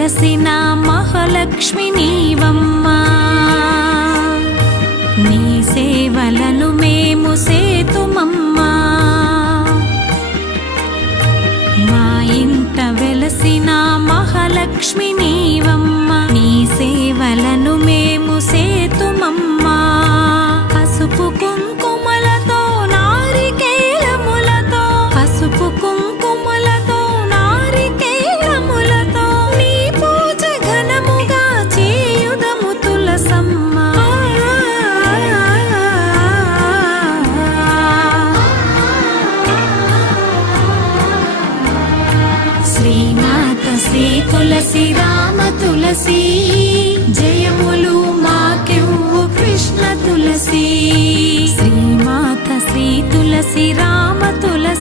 వెలసిన మహాలక్ష్మి నీవమ్మా, నీ సేవలను మేము సేతుమమ్మా. మా ఇంట వెలసిన మహాలక్ష్మి నీవమ్మా, నీ సేవలను మేము సేతుమమ్మా. పసుపు కుంకుమలతో నారికేలములతో, పసుపు కుంకుమలతో నారికేలములతో నీ పూజ ఘనముగా చేయుదము తులసమ్మ. శ్రీమాత శ్రీ తులసి రామ తులసి, జయములు మాకెవ్వు కృష్ణ తులసి. శ్రీమాత శ్రీ తులసి రామ తులసి.